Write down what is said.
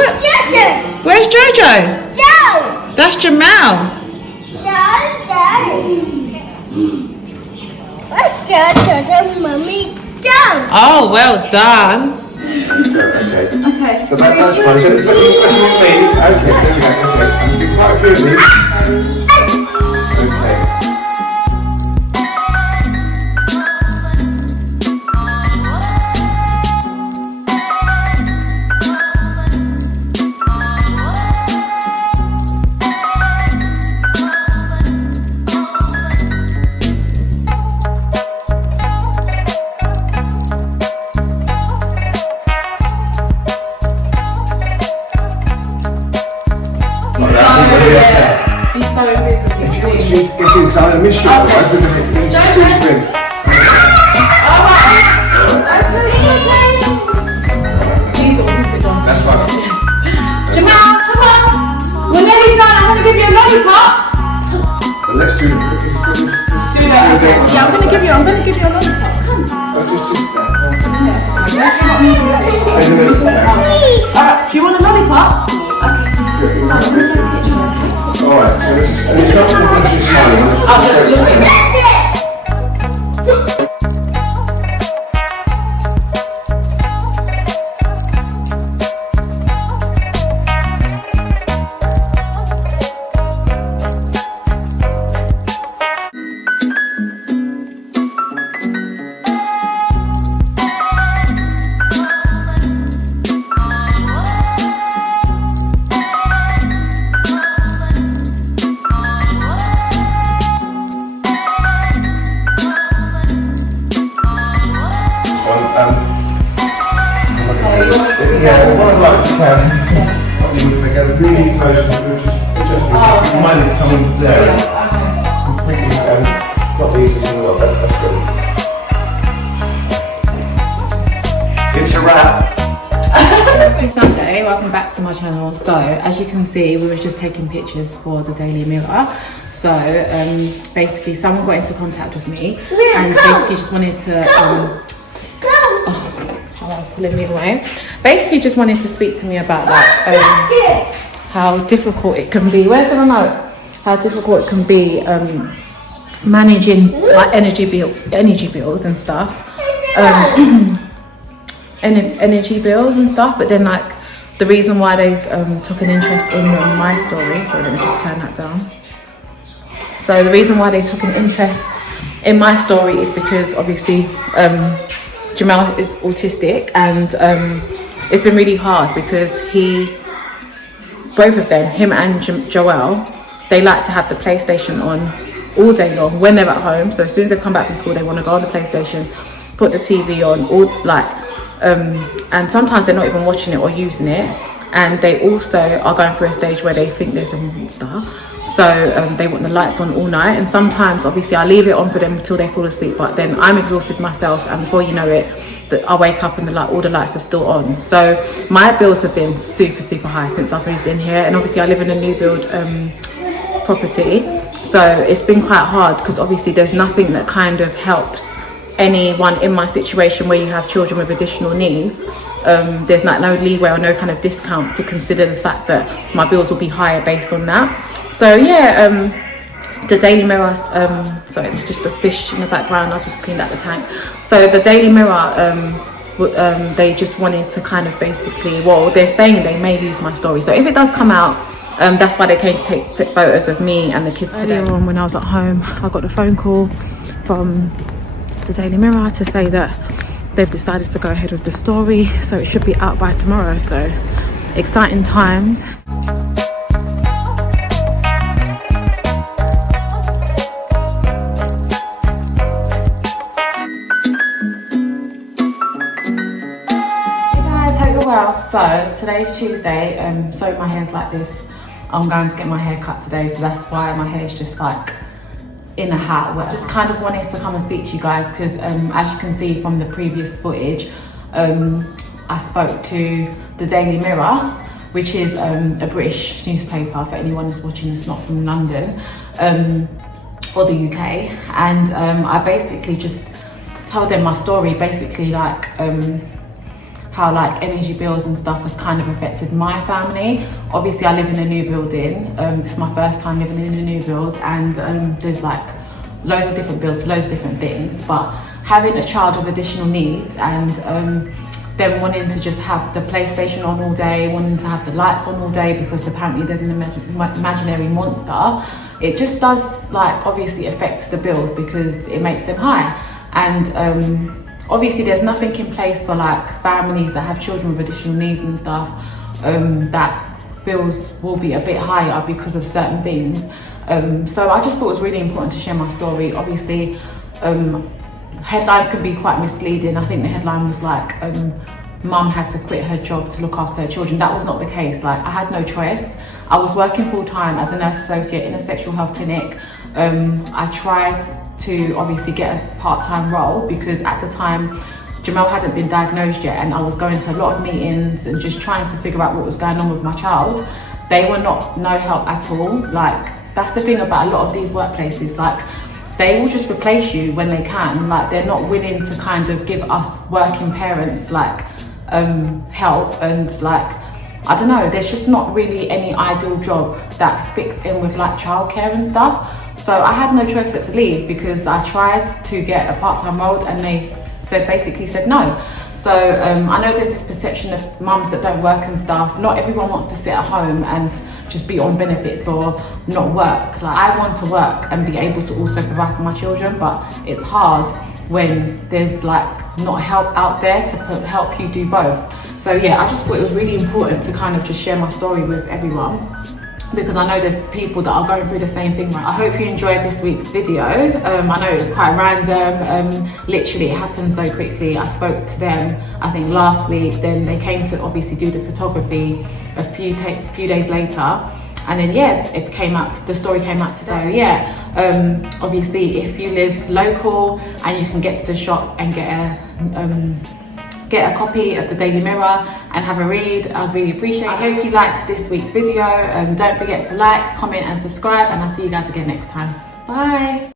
Look. Jojo. Where's Jojo? Joe. That's Jamal. Jojo, Mummy, Joe. Oh, well done. Okay. So that's fine. So it's looking me. Okay, there we go. Okay. I'm doing quite a few of these. Okay. He's so busy. She's getting excited. I miss you. That's fine. Jamal, come on. We're nearly done. I'm going to give you a lollipop. But let's do Do that. Okay. Yeah, I'm going to give you a lollipop. Come. Alright, do you want a lollipop? Okay, so I'm going to take a picture, okay? Alright, so this is not going to be smiling. I'll just look at it. Yeah, what I'd like to probably would make a really close and just mine is coming there. Completely not the easiest in the world, that's good. It's a wrap. Happy Sunday, welcome back to my channel. So as you can see, we were just taking pictures for the Daily Mirror. So basically someone got into contact with me and basically just wanted to pulling me away. Basically just wanted to speak to me about like how difficult it can be. Where's the remote? How difficult it can be managing like energy bills and stuff. Energy bills and stuff, but then like the reason why they took an interest in my story, so let me just turn that down. So the reason why they took an interest in my story is because obviously Jamal is autistic, and it's been really hard because both of them, him and Joel, they like to have the PlayStation on all day long when they're at home. So as soon as they've come back from school, they want to go on the PlayStation, put the TV on, and sometimes they're not even watching it or using it. And they also are going through a stage where they think there's a monster. So they want the lights on all night. And sometimes, obviously, I leave it on for them until they fall asleep. But then I'm exhausted myself. And before you know it, I wake up and all the lights are still on. So my bills have been super, super high since I've moved in here. And obviously, I live in a new build property. So it's been quite hard because obviously there's nothing that kind of helps anyone in my situation where you have children with additional needs. There's like no leeway or no kind of discounts to consider the fact that my bills will be higher based on that. So yeah, the Daily Mirror, sorry, it's just a fish in the background, I just cleaned out the tank. So the Daily Mirror, they just wanted to kind of basically, well, they're saying they may use my story. So if it does come out, that's why they came to take photos of me and the kids today. Earlier on when I was at home, I got a phone call from the Daily Mirror to say that they've decided to go ahead with the story, so it should be out by tomorrow. So exciting times. Hey guys, hope you're well. So today's Tuesday, so my hair's like this. I'm going to get my hair cut today, so that's why my hair's just like in a hat. Well, I just kind of wanted to come and speak to you guys because as you can see from the previous footage, I spoke to the Daily Mirror, which is a British newspaper for anyone who's watching that's not from London or the UK, and I basically just told them my story, basically like how like energy bills and stuff has kind of affected my family. Obviously I live in a new building, this is my first time living in a new build, and there's like loads of different bills, loads of different things, but having a child with additional needs and them wanting to just have the PlayStation on all day, wanting to have the lights on all day because apparently there's an imaginary monster, it just does like obviously affects the bills because it makes them high. And obviously there's nothing in place for like families that have children with additional needs and stuff, that bills will be a bit higher because of certain things. So I just thought it was really important to share my story. Obviously headlines can be quite misleading. I think the headline was like mum had to quit her job to look after her children. That was not the case. Like I had no choice. I was working full-time as a nurse associate in a sexual health clinic. I tried to obviously get a part-time role because at the time Jamel hadn't been diagnosed yet, and I was going to a lot of meetings and just trying to figure out what was going on with my child. They were no help at all. Like that's the thing about a lot of these workplaces, like they will just replace you when they can. Like they're not willing to kind of give us working parents like help, and like I don't know, there's just not really any ideal job that fits in with like childcare and stuff. So I had no choice but to leave because I tried to get a part-time role and they basically said no. So I know there's this perception of mums that don't work and stuff. Not everyone wants to sit at home and just be on benefits or not work. Like I want to work and be able to also provide for my children, but it's hard when there's like not help out there to help you do both. So yeah, I just thought it was really important to kind of just share my story with everyone, because I know there's people that are going through the same thing. Right? I hope you enjoyed this week's video. I know it's quite random, literally it happened so quickly. I spoke to them I think last week, then they came to obviously do the photography a few days later, and then yeah, it came out, the story came out today. So yeah, obviously if you live local and you can get to the shop and get a copy of the Daily Mirror and have a read, I'd really appreciate it. I hope you liked this week's video. Don't forget to like, comment and subscribe, and I'll see you guys again next time. Bye.